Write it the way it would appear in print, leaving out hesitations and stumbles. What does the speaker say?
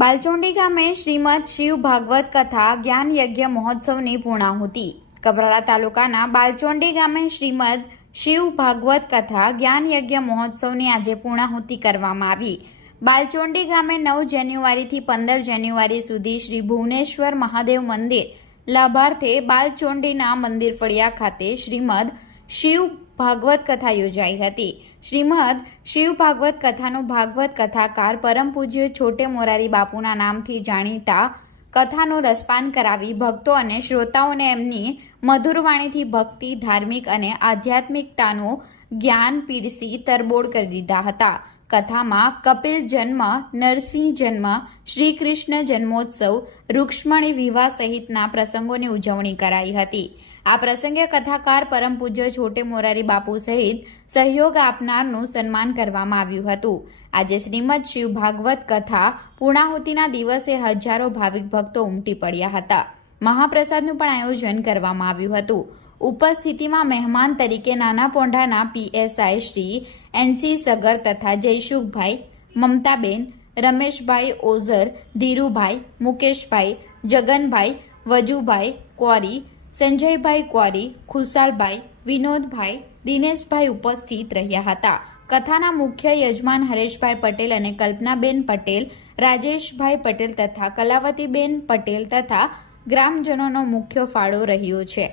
બાલચોંડી ગામે શ્રીમદ શિવ ભાગવત કથા જ્ઞાન યજ્ઞ મહોત્સવની પૂર્ણાહુતિ। કપરાડા તાલુકાના બાલચોંડી ગામે શ્રીમદ શિવ ભાગવત કથા જ્ઞાન યજ્ઞ મહોત્સવની આજે પૂર્ણાહુતિ કરવામાં આવી। બાલચોંડી ગામે 9 જાન્યુઆરીથી 15 જાન્યુઆરી સુધી શ્રી ભુવનેશ્વર મહાદેવ મંદિર લાભાર્થે બાલચોંડીના મંદિર ફળિયા ખાતે શ્રીમદ શિવ ભાગવત કથા યોજાઈ હતી। શ્રીમદ શિવ ભાગવત કથાનું ભાગવત કથાકાર પરમ પૂજ્ય છોટે મોરારી બાપુના નામથી જાણીતા કથાનું રસપાન કરાવી ભક્તો અને શ્રોતાઓને એમની મધુર વાણીથી ભક્તિ, ધાર્મિક અને આધ્યાત્મિકતાનું જ્ઞાન પીરસી તરબોળ કરી દીધા હતા। કથામાં કપિલ જન્મ, નરસિંહ જન્મ, શ્રી કૃષ્ણ જન્મોત્સવ, રૂક્ષ્મણી વિવાહ સહિતના પ્રસંગોની ઉજવણી કરાઈ હતી। આ પ્રસંગે કથાકાર પરમ પૂજ્ય છોટે મોરારી બાપુ સહિત સહયોગ આપનારનું સન્માન કરવામાં આવ્યું હતું। આજે શ્રીમદ શિવ ભાગવત કથા પૂર્ણાહુતિના દિવસે હજારો ભાવિક ભક્તો ઉમટી પડ્યા હતા। મહાપ્રસાદનું પણ આયોજન કરવામાં આવ્યું હતું। ઉપસ્થિતિમાં મહેમાન તરીકે નાના પોંઢાના PSI શ્રી NC સગર તથા જયસુખભાઈ, મમતાબેન, રમેશભાઈ ઓઝર, ધીરુભાઈ, મુકેશભાઈ, જગનભાઈ, વજુભાઈ ક્વારી, સંજયભાઈ ક્વારી, ખુશાલભાઈ, વિનોદભાઈ, દિનેશભાઈ ઉપસ્થિત રહ્યા હતા। કથાના મુખ્ય યજમાન હરેશભાઈ પટેલ અને કલ્પનાબેન પટેલ, રાજેશભાઈ પટેલ તથા કલાવતીબેન પટેલ તથા ગ્રામજનોનો મુખ્ય ફાળો રહ્યો છે।